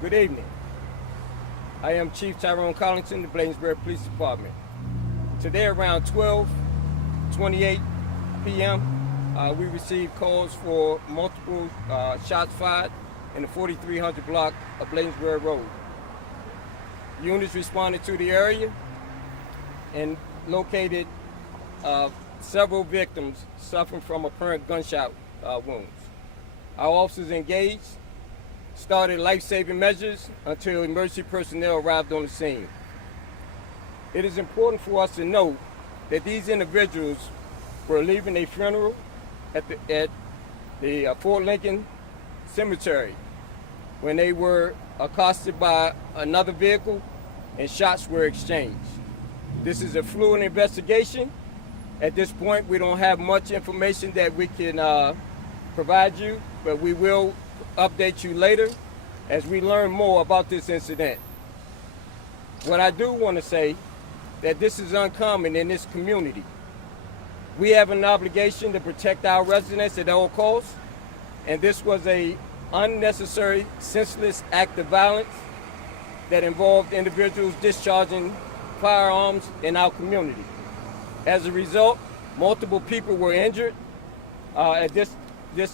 Good evening. I am Chief Tyrone Collington, the Bladensburg Police Department. Today around 12:28 p.m., we received calls for multiple shots fired in the 4300 block of Bladensburg Road. Units responded to the area and located several victims suffering from apparent gunshot wounds. Our officers engaged, started life-saving measures until emergency personnel arrived on the scene. It is important for us to know that these individuals were leaving a funeral at the Fort Lincoln Cemetery when they were accosted by another vehicle and shots were exchanged. This is a fluid investigation. At this point, we don't have much information that we can provide you, but we will update you later as we learn more about this incident. What I do want to say that this is uncommon in this community. We have an obligation to protect our residents at all costs, and this was a unnecessary, senseless act of violence that involved individuals discharging firearms in our community. As a result, multiple people were injured. At this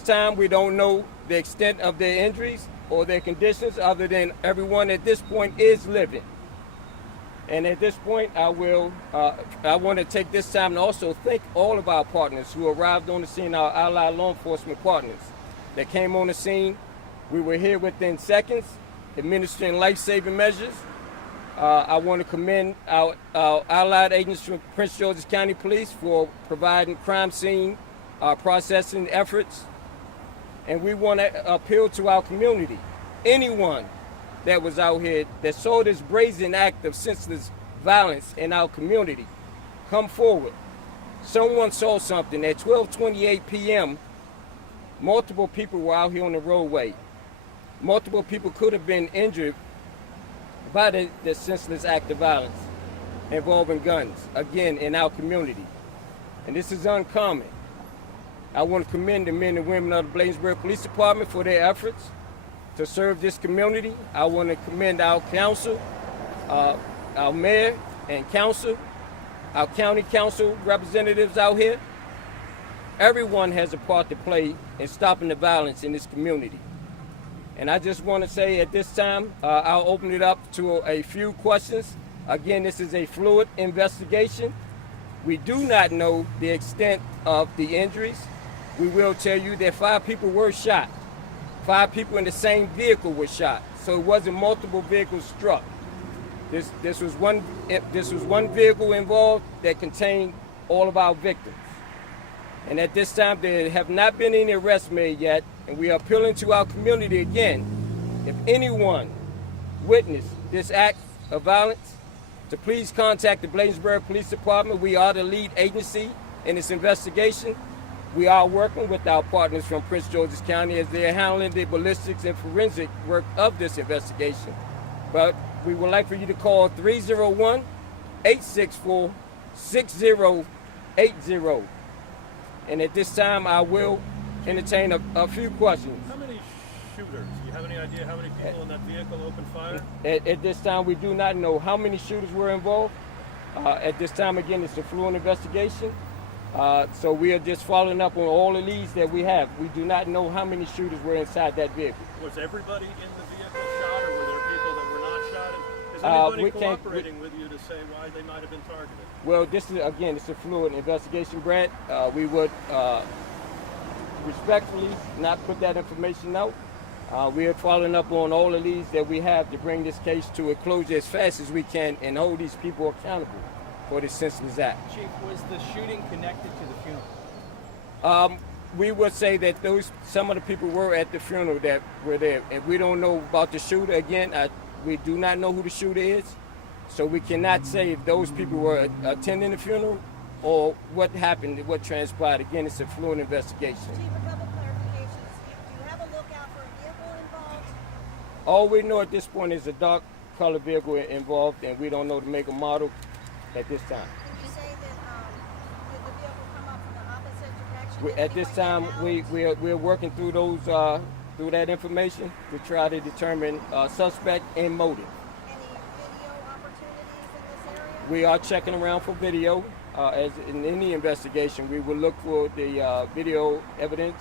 time, we don't know the extent of their injuries or their conditions, other than everyone at this point is living. And at this point, I want to take this time to also thank all of our partners who arrived on the scene, our allied law enforcement partners that came on the scene. We were here within seconds, administering life-saving measures. I want to commend our allied agents from Prince George's County Police for providing crime scene processing efforts. And we want to appeal to our community. Anyone that was out here that saw this brazen act of senseless violence in our community, come forward. Someone saw something. At 12:28 p.m., multiple people were out here on the roadway. Multiple people could have been injured by the senseless act of violence involving guns, again, in our community. And this is uncommon. I want to commend the men and women of the Bladensburg Police Department for their efforts to serve this community. I want to commend our council, our mayor and council, our county council representatives out here. Everyone has a part to play in stopping the violence in this community. And I just want to say at this time, I'll open it up to a few questions. Again, this is a fluid investigation. We do not know the extent of the injuries. We will tell you that 5 people were shot. 5 people in the same vehicle were shot. So it wasn't multiple vehicles struck. This was one vehicle involved that contained all of our victims. And at this time, there have not been any arrests made yet, and we are appealing to our community again. If anyone witnessed this act of violence, to please contact the Bladensburg Police Department. We are the lead agency in this investigation. We are working with our partners from Prince George's County as they are handling the ballistics and forensic work of this investigation. But we would like for you to call 301-864-6080. And at this time, I will entertain a few questions. How many shooters? Do you have any idea how many people in that vehicle opened fire? At this time, we do not know how many shooters were involved. At this time, again, it's a fluid investigation. So we are just following up on all the leads that we have. We do not know how many shooters were inside that vehicle. Was everybody in the vehicle shot, or were there people that were not shot? Is anybody cooperating with you to say why they might have been targeted? Well, this is, again, it's a fluid investigation, Brad. We would respectfully not put that information out. We are following up on all the leads that we have to bring this case to a closure as fast as we can and hold these people accountable for this senseless act. Chief, was the shooting connected to the funeral? We would say that some of the people were at the funeral that were there, and we don't know about the shooter. Again, we do not know who the shooter is, so we cannot say if those people were attending the funeral or what happened, what transpired. Again, it's a fluid investigation. Chief, a couple clarifications. Do you have a lookout for a vehicle involved? All we know at this point is a dark colored vehicle involved, and we don't know the make and model at this time. Did you say that did the vehicle come up from the opposite direction? At this time, we're working through those through that information to try to determine suspect and motive. Any video opportunities in this area? We are checking around for video. As in any investigation, we will look for the video evidence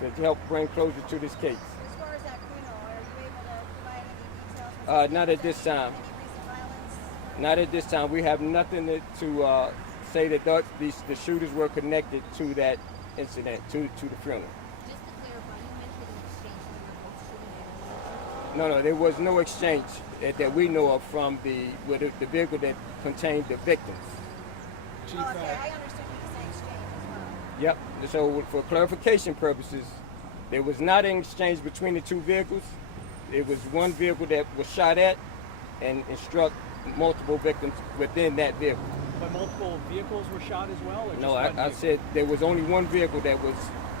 to help bring closure to this case. As far as that funeral, are you able to provide any details? Not at this time. Any recent violence? Not at this time. We have nothing to say that the shooters were connected to that incident, to the funeral. Just to clarify, you mentioned an exchange when you were both shooting at No, there was no exchange that we know of from the vehicle that contained the victims. Oh, okay, I understand what you're saying, exchange as well. Yep. So for clarification purposes, there was not an exchange between the two vehicles. It was one vehicle that was shot at and struck multiple victims within that vehicle. But multiple vehicles were shot as well? Or No, just one I vehicle? said there was only one vehicle that was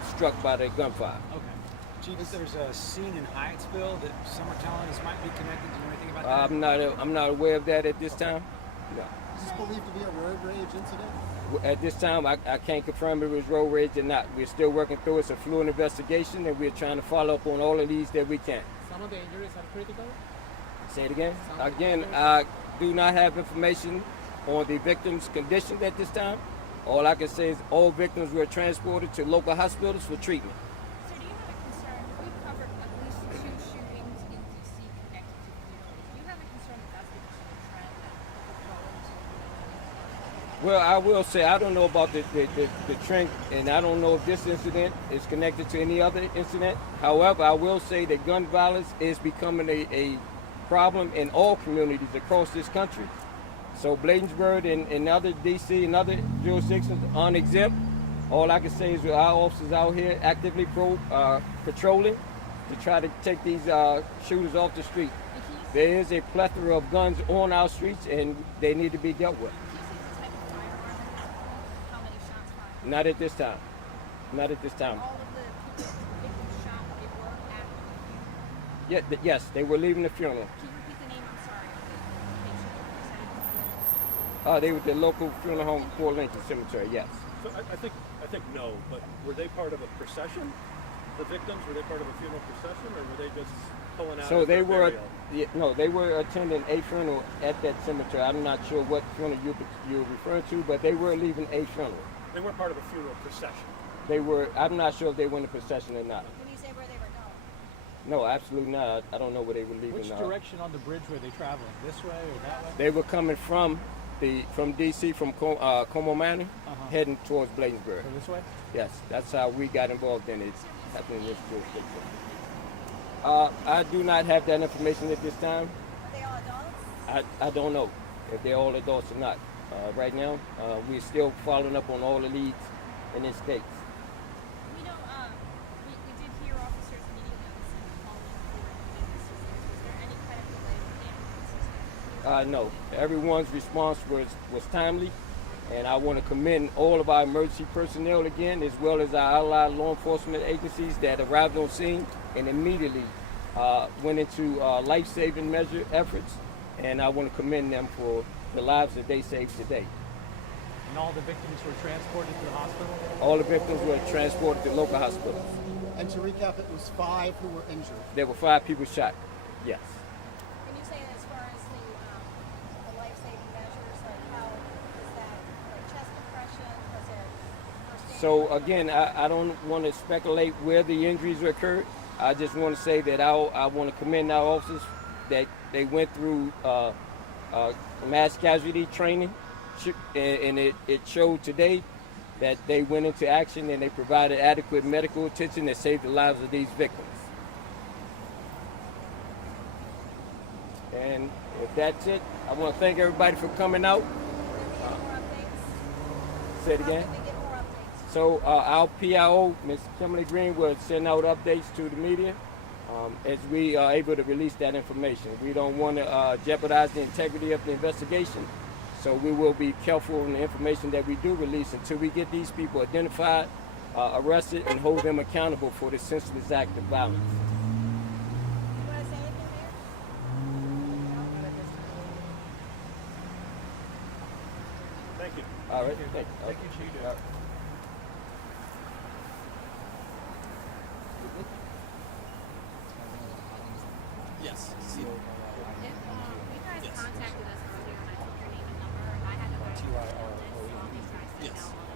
struck by the gunfire. Okay. Chief, there's a scene in Hyattsville that some are telling us might be connected. Do you know anything about that? I'm not aware of that at this time. No. Is this believed to be a road rage incident? At this time, I can't confirm if it was road rage or not. We're still working through it. It's a fluid investigation, and we're trying to follow up on all of these that we can. Some of the injuries are critical. Say it again. Again, I do not have information on the victim's condition at this time. All I can say is all victims were transported to local hospitals for treatment. So do you have a concern? We've covered at least 2 shootings in D.C. connected to funerals. Do you have a concern that that's going to be a trend that will go into? Well, I will say I don't know about the trend, and I don't know if this incident is connected to any other incident. However, I will say that gun violence is becoming a problem in all communities across this country. So Bladensburg and other D.C. and other jurisdictions aren't exempt. All I can say is with our officers out here actively patrolling to try to take these shooters off the street. There is a plethora of guns on our streets, and they need to be dealt with. Do you see the type of firearm in this call? How many shots fired? Not at this time. Not at this time. All of the people, the victims shot, they were at the funeral. Yes, they were leaving the funeral. Can you repeat the name? I'm sorry. Of the patient that was at the funeral? They were the local funeral home, Fort Lincoln Cemetery. Yes. So I think no, but were they part of a procession? The victims, were they part of a funeral procession, or were they just pulling out? So as they their were, burial? they were attending a funeral at that cemetery. I'm not sure what funeral you're referring to, but they were leaving a funeral. They weren't part of a funeral procession. They were. I'm not sure if they went in procession or not. When you say where they were going? No, absolutely not. I don't know where they were leaving. Which direction on the bridge were they traveling? This way or that way? They were coming from D.C. from Como Manor, heading towards Bladensburg. So this way? Yes, that's how we got involved in it. Happening in this jurisdiction. I do not have that information at this time. Are they all adults? I don't know if they're all adults or not. Right now, we're still following up on all the leads in this case. We know, we did hear officers immediately on the scene calling for immediate assistance. Was there any kind of delay with ambulances? No, everyone's response was timely, and I want to commend all of our emergency personnel again, as well as our allied law enforcement agencies that arrived on scene and immediately went into life-saving measure efforts, and I want to commend them for the lives that they saved today. And all the victims were transported to the hospital? All the victims were transported to local hospitals. And to recap, it was 5 who were injured. There were 5 people shot. Yes. Can you say as far as the life-saving measures, like how was that, like chest compression, was it first aid? So again, I don't want to speculate where the injuries occurred. I just want to say that I want to commend our officers that they went through mass casualty training, and it showed today that they went into action and they provided adequate medical attention that saved the lives of these victims. And if that's it, I want to thank everybody for coming out. Will we get more updates? Say it How again. can we get more updates? So our PIO, Ms. Kimberly Green, will send out updates to the media as we are able to release that information. We don't want to jeopardize the integrity of the investigation, so we will be careful in the information that we do release until we get these people identified, arrested, and hold them accountable for this senseless act of violence. You want to say anything, Mayor? Thank you. All right, thank you. Thank you, Chief. All right. If you guys contacted us earlier and I took your name and number, I had to hire you. So I'll make sure I send out all